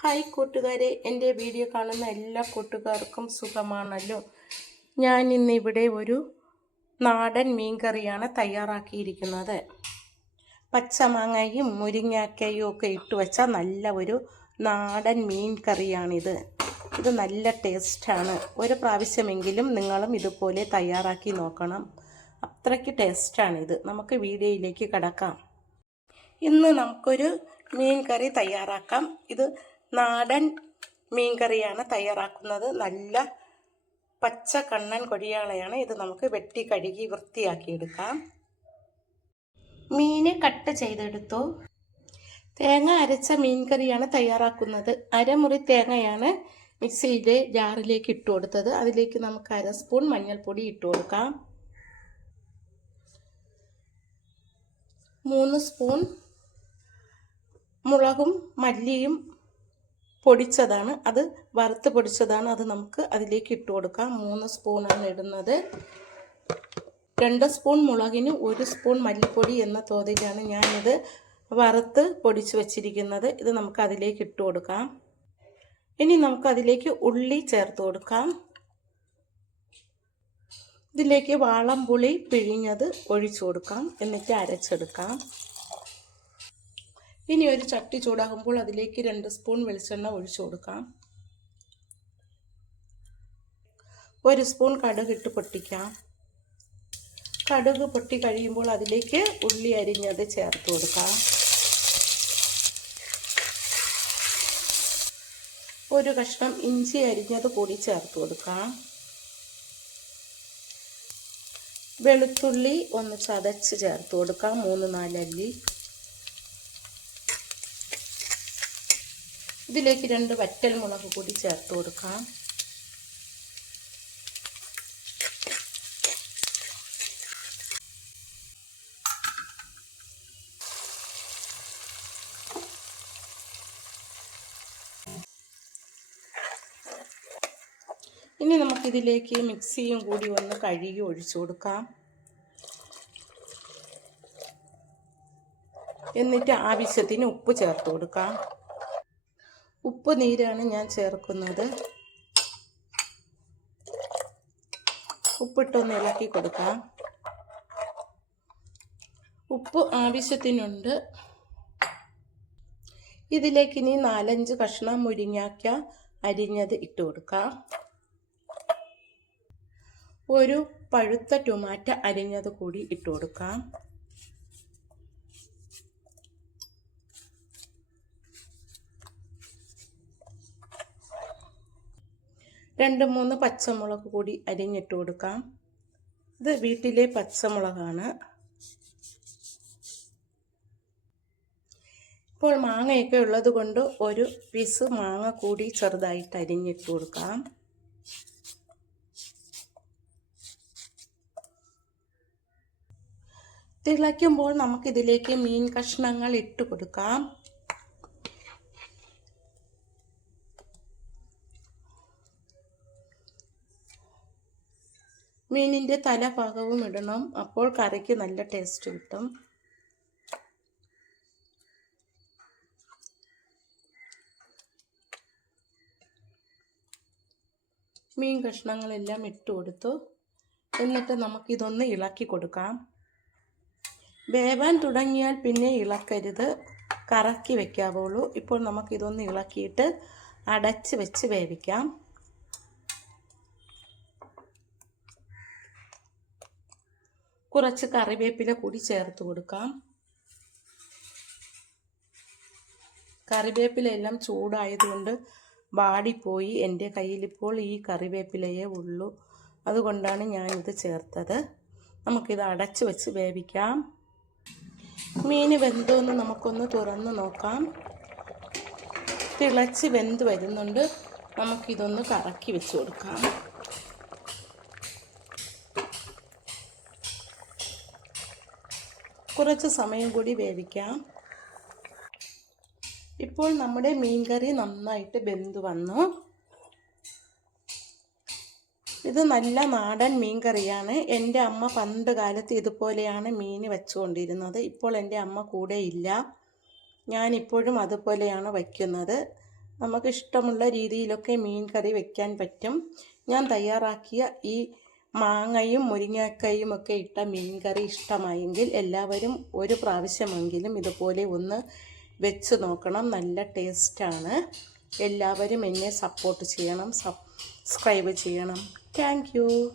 Hi കൂട്ടുകാരെ, എൻ്റെ video കാണുന്ന എല്ലാ കൂട്ടുകാർക്കും സുഖമാണല്ലോ. ഞാൻ ഇന്നിവിടെ ഒരു നാടൻ മീൻകറിയാണ് തയ്യാറാക്കിയിരിക്കുന്നത്. പച്ചമാങ്ങയും മുരിങ്ങാക്കയും ഒക്കെ ഇട്ട് വെച്ച നല്ല ഒരു നാടൻ മീൻ കറിയാണിത്. ഇത് നല്ല ടേസ്റ്റാണ്. ഒരു പ്രാവശ്യമെങ്കിലും നിങ്ങളും ഇതുപോലെ തയ്യാറാക്കി നോക്കണം. അത്രയ്ക്ക് ടേസ്റ്റാണിത്. നമുക്ക് വീഡിയോയിലേക്ക് കടക്കാം. ഇന്ന് നമുക്കൊരു മീൻ കറി തയ്യാറാക്കാം. ഇത് നാടൻ മീൻ കറിയാണ് തയ്യാറാക്കുന്നത്. നല്ല പച്ച കണ്ണൻ കൊടിയാളയാണ്. ഇത് നമുക്ക് വെട്ടി കഴുകി വൃത്തിയാക്കിയെടുക്കാം. മീനെ കട്ട് ചെയ്തെടുത്തു. തേങ്ങ അരച്ച മീൻ കറിയാണ് തയ്യാറാക്കുന്നത്. അരമുറി തേങ്ങയാണ് മിക്സിയിലെ ജാറിലേക്ക് ഇട്ട് കൊടുത്തത്. അതിലേക്ക് നമുക്ക് 1/2 സ്പൂൺ മഞ്ഞൾപ്പൊടി ഇട്ട് കൊടുക്കാം. 3 സ്പൂൺ മുളകും മല്ലിയും പൊടിച്ചതാണ്, അത് വറുത്ത് പൊടിച്ചതാണ്. അത് നമുക്ക് അതിലേക്ക് ഇട്ട് കൊടുക്കാം. 3 സ്പൂണാണ് ഇടുന്നത്. 2 സ്പൂൺ മുളകിന് 1 സ്പൂൺ മല്ലിപ്പൊടി എന്ന തോതിലാണ് ഞാനിത് വറുത്ത് പൊടിച്ച് വച്ചിരിക്കുന്നത്. ഇത് നമുക്ക് അതിലേക്ക് ഇട്ട് കൊടുക്കാം. ഇനി നമുക്ക് അതിലേക്ക് ഉള്ളി ചേർത്ത് കൊടുക്കാം. ഇതിലേക്ക് വാളംപുളി പിഴിഞ്ഞത് ഒഴിച്ചു കൊടുക്കാം. എന്നിട്ട് അരച്ചെടുക്കാം. ഇനി ഒരു ചട്ടി ചൂടാകുമ്പോൾ അതിലേക്ക് 2 സ്പൂൺ വെളിച്ചെണ്ണ ഒഴിച്ചു കൊടുക്കാം. 1 സ്പൂൺ കടുക് ഇട്ട് പൊട്ടിക്കാം. കടുക് പൊട്ടി കഴിയുമ്പോൾ അതിലേക്ക് ഉള്ളി അരിഞ്ഞത് ചേർത്ത് കൊടുക്കാം. 1 കഷ്ണം ഇഞ്ചി അരിഞ്ഞത് കൂടി ചേർത്ത് കൊടുക്കാം. വെളുത്തുള്ളി ഒന്ന് ചതച്ച് ചേർത്ത് കൊടുക്കാം. 3-4 അല്ലി. ഇതിലേക്ക് 2 വറ്റൽ മുളക് കൂടി ചേർത്ത് കൊടുക്കാം. ഇനി നമുക്കിതിലേക്ക് മിക്സിയും കൂടി ഒന്ന് കഴുകി ഒഴിച്ചു കൊടുക്കാം. എന്നിട്ട് ആവശ്യത്തിന് ഉപ്പ് ചേർത്ത് കൊടുക്കാം. ഉപ്പ് നീരാണ് ഞാൻ ചേർക്കുന്നത്. ഉപ്പിട്ടൊന്ന് ഇളക്കി കൊടുക്കാം. ഉപ്പ് ആവശ്യത്തിനുണ്ട്. ഇതിലേക്ക് ഇനി 4-5 കഷ്ണം മുരിങ്ങാക്ക അരിഞ്ഞത് ഇട്ട് കൊടുക്കാം. 1 പഴുത്ത ടൊമാറ്റോ അരിഞ്ഞത് കൂടി ഇട്ട് കൊടുക്കാം. 2-3 പച്ചമുളക് കൂടി അരിഞ്ഞിട്ട് കൊടുക്കാം. ഇത് വീട്ടിലെ പച്ചമുളകാണ്. ഇപ്പോൾ മാങ്ങയൊക്കെ ഉള്ളത് കൊണ്ട് 1 പീസ് മാങ്ങ കൂടി ചെറുതായിട്ട് അരിഞ്ഞിട്ട് കൊടുക്കാം. തിളയ്ക്കുമ്പോൾ നമുക്കിതിലേക്ക് മീൻ കഷ്ണങ്ങൾ ഇട്ട് കൊടുക്കാം. മീനിൻ്റെ തലഭാഗവും ഇടണം. അപ്പോൾ കറിക്ക് നല്ല ടേസ്റ്റ് കിട്ടും. മീൻ കഷ്ണങ്ങളെല്ലാം ഇട്ട് കൊടുത്തു. എന്നിട്ട് നമുക്കിതൊന്ന് ഇളക്കി കൊടുക്കാം. വേവാൻ തുടങ്ങിയാൽ പിന്നെ ഇളക്കരുത്, കറക്കി വെക്കാവുള്ളൂ. ഇപ്പോൾ നമുക്കിതൊന്ന് ഇളക്കിയിട്ട് അടച്ച് വെച്ച് വേവിക്കാം. കുറച്ച് കറിവേപ്പില കൂടി ചേർത്ത് കൊടുക്കാം. കറിവേപ്പില എല്ലാം ചൂടായതുകൊണ്ട് വാടിപ്പോയി. എൻ്റെ കയ്യിലിപ്പോൾ ഈ കറിവേപ്പിലയേ ഉള്ളൂ. അതുകൊണ്ടാണ് ഞാനിത് ചേർത്തത്. നമുക്കിത് അടച്ച് വെച്ച് വേവിക്കാം. മീൻ വെന്തോന്ന് നമുക്കൊന്ന് തുറന്ന് നോക്കാം. തിളച്ച് വെന്ത് വരുന്നുണ്ട്. നമുക്കിതൊന്ന് കറക്കി വെച്ച് കൊടുക്കാം. കുറച്ച് സമയം കൂടി വേവിക്കാം. ഇപ്പോൾ നമ്മുടെ മീൻകറി നന്നായിട്ട് വെന്ത് വന്നു. ഇത് നല്ല നാടൻ മീൻ കറിയാണ്. എൻ്റെ അമ്മ പണ്ട് കാലത്ത് ഇതുപോലെയാണ് മീൻ വെച്ചുകൊണ്ടിരുന്നത്. ഇപ്പോൾ എൻ്റെ അമ്മ കൂടെ ഇല്ല. ഞാനിപ്പോഴും അതുപോലെയാണ് വയ്ക്കുന്നത്. നമുക്ക് ഇഷ്ടമുള്ള രീതിയിലൊക്കെ മീൻ കറി വെക്കാൻ പറ്റും. ഞാൻ തയ്യാറാക്കിയ ഈ മാങ്ങയും മുരിങ്ങക്കായും ഒക്കെ ഇട്ട മീൻ കറി ഇഷ്ടമായെങ്കിൽ എല്ലാവരും ഒരു പ്രാവശ്യമെങ്കിലും ഇതുപോലെ ഒന്ന് വെച്ച് നോക്കണം. നല്ല ടേസ്റ്റാണ്. എല്ലാവരും എന്നെ സപ്പോർട്ട് ചെയ്യണം, സബ്സ്ക്രൈബ് ചെയ്യണം. Thank you.